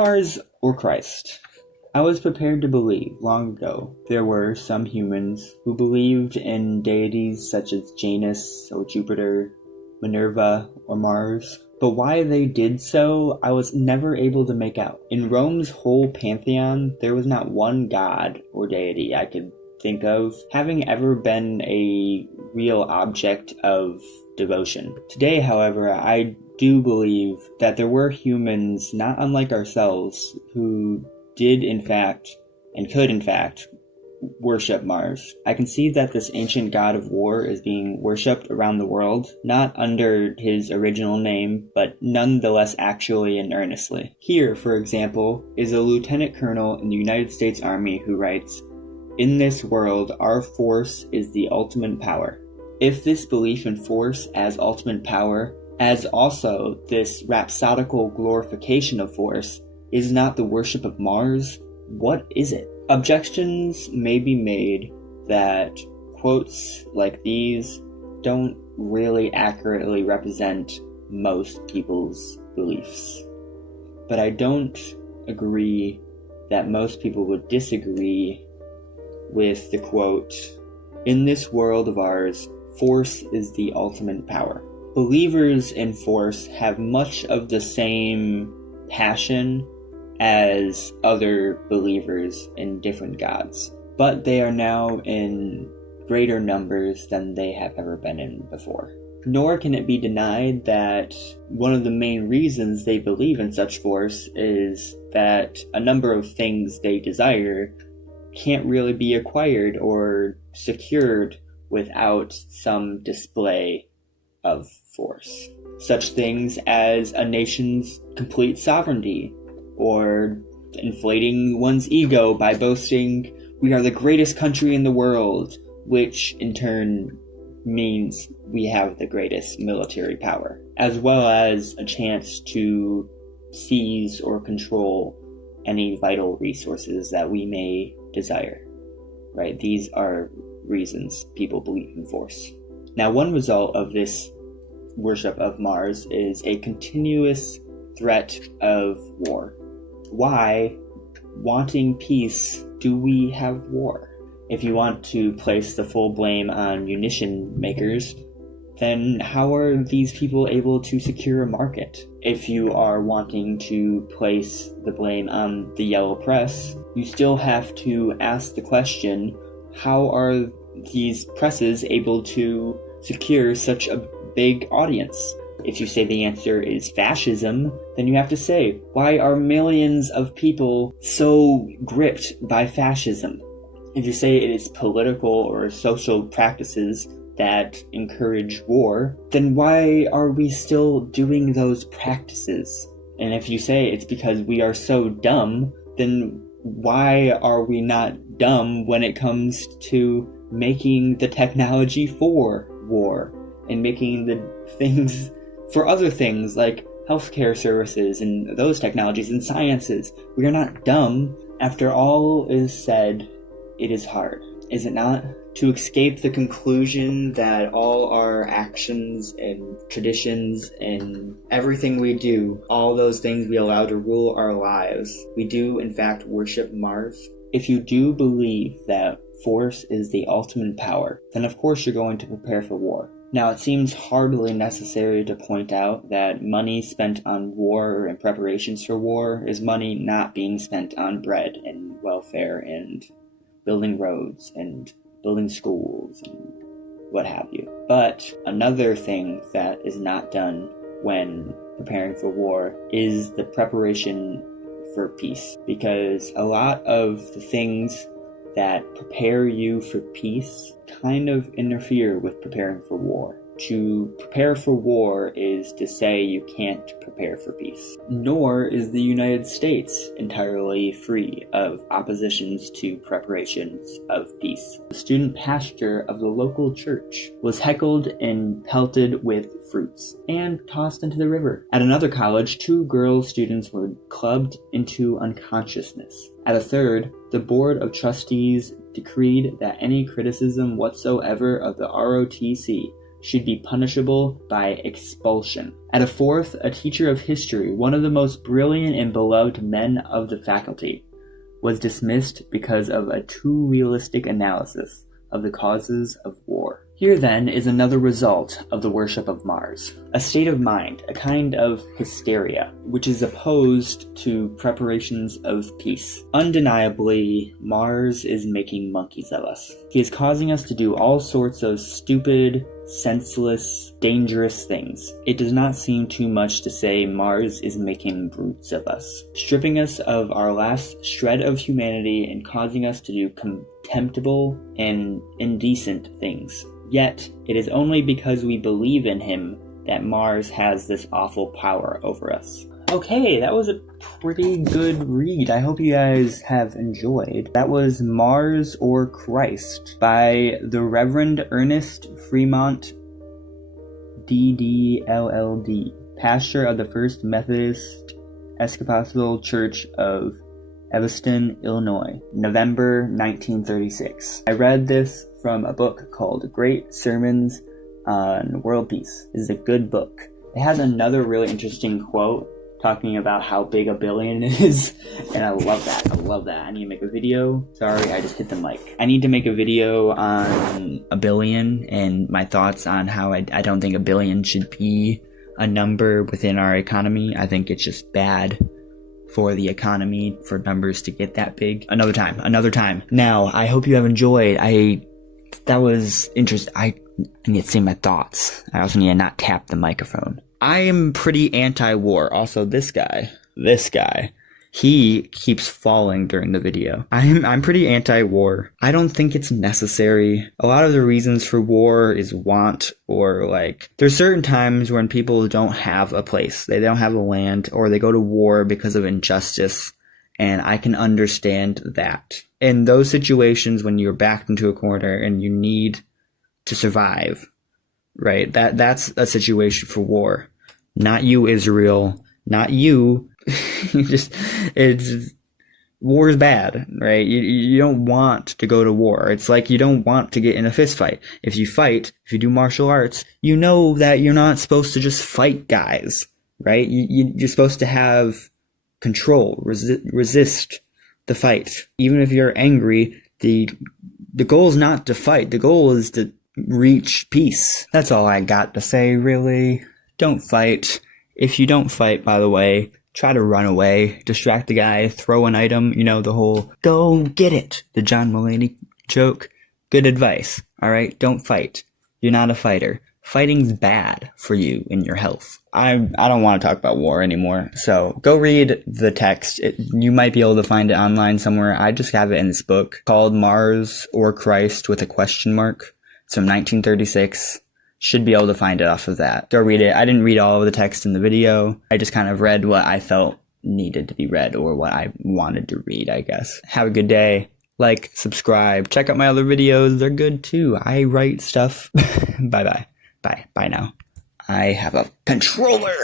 Mars or Christ? I was prepared to believe long ago there were some humans who believed in deities such as Janus or Jupiter, Minerva or Mars, but why they did so I was never able to make out. In Rome's whole pantheon, there was not one god or deity I could think of having ever been a real object of devotion. Today, however, I do believe that there were humans not unlike ourselves who did in fact, and could in fact, worship Mars. I can see that this ancient god of war is being worshipped around the world, not under his original name, but nonetheless actually and earnestly. Here, for example, is a lieutenant colonel in the United States Army who writes, "In this world, our force is the ultimate power." If this belief in force as ultimate power, as also this rhapsodical glorification of force, is not the worship of Mars, what is it? Objections may be made that quotes like these don't really accurately represent most people's beliefs. But I don't agree that most people would disagree with the quote, "In this world of ours, force is the ultimate power." Believers in force have much of the same passion as other believers in different gods, but they are now in greater numbers than they have ever been in before. Nor can it be denied that one of the main reasons they believe in such force is that a number of things they desire can't really be acquired or secured without some display of force. Such things as a nation's complete sovereignty, or inflating one's ego by boasting, "We are the greatest country in the world," which in turn means we have the greatest military power, as well as a chance to seize or control any vital resources that we may desire. Right? These are reasons people believe in force. Now, one result of this worship of Mars is a continuous threat of war. Why, wanting peace, do we have war? If you want to place the full blame on munition makers, then how are these people able to secure a market? If you are wanting to place the blame on the yellow press, you still have to ask the question, how are these presses able to secure such a big audience? If you say the answer is fascism, then you have to say, why are millions of people so gripped by fascism? If you say it is political or social practices that encourage war, then why are we still doing those practices? And if you say it's because we are so dumb, then why are we not dumb when it comes to making the technology for war and making the things for other things like healthcare services and those technologies and sciences? We are not dumb. After all is said, it is hard, is it not? To escape the conclusion that all our actions and traditions and everything we do, all those things we allow to rule our lives, we do in fact worship Mars. If you do believe that force is the ultimate power, then of course you're going to prepare for war. Now, it seems hardly necessary to point out that money spent on war or in preparations for war is money not being spent on bread and welfare and building roads and building schools and what have you. But another thing that is not done when preparing for war is the preparation for peace, because a lot of the things that prepare you for peace kind of interfere with preparing for war. To prepare for war is to say you can't prepare for peace. Nor is the United States entirely free of oppositions to preparations of peace. The student pastor of the local church was heckled and pelted with fruits and tossed into the river. At another college, 2 girl students were clubbed into unconsciousness. At a third, the board of trustees decreed that any criticism whatsoever of the ROTC should be punishable by expulsion. At a fourth, a teacher of history, one of the most brilliant and beloved men of the faculty, was dismissed because of a too realistic analysis of the causes of war. Here then is another result of the worship of Mars. A state of mind, a kind of hysteria, which is opposed to preparations of peace. Undeniably, Mars is making monkeys of us. He is causing us to do all sorts of stupid, senseless, dangerous things. It does not seem too much to say Mars is making brutes of us, stripping us of our last shred of humanity and causing us to do contemptible and indecent things. Yet, it is only because we believe in him that Mars has this awful power over us. Okay, that was a pretty good read. I hope you guys have enjoyed. That was Mars or Christ by the Reverend Ernest Fremont DDLLD, pastor of the First Methodist Episcopal Church of Evanston, Illinois, November 1936. I read this from a book called Great Sermons on World Peace. This is a good book. It has another really interesting quote talking about how big a billion is, and I love that. I love that. I need to make a video. Sorry, I just hit the mic. I need to make a video on a billion and my thoughts on how I don't think a billion should be a number within our economy. I think it's just bad for the economy for numbers to get that big. Another time. Now, I hope you have enjoyed. That was interesting. I need to say my thoughts. I also need to not tap the microphone. I am pretty anti-war. Also, this guy, he keeps falling during the video. I'm pretty anti-war. I don't think it's necessary. A lot of the reasons for war is want, or there's certain times when people don't have a place. They don't have a land, or they go to war because of injustice. And I can understand that. In those situations when you're backed into a corner and you need to survive, right? That's a situation for war. Not you, Israel. Not you. War is bad, right? You don't want to go to war. It's like you don't want to get in a fist fight. If you do martial arts, you know that you're not supposed to just fight guys, right? You're supposed to have control, resist the fight. Even if you're angry, the goal is not to fight. The goal is to reach peace. That's all I got to say, really. Don't fight. If you don't fight, by the way, try to run away, distract the guy, throw an item, the whole go get it, the John Mulaney joke. Good advice, alright? Don't fight. You're not a fighter. Fighting's bad for you and your health. I don't want to talk about war anymore, so go read the text. You might be able to find it online somewhere. I just have it in this book called Mars or Christ with a question mark. It's from 1936. Should be able to find it off of that. Go read it. I didn't read all of the text in the video. I just kind of read what I felt needed to be read, or what I wanted to read, I guess. Have a good day. Like, subscribe. Check out my other videos. They're good too. I write stuff. Bye-bye. Bye now. I have a controller.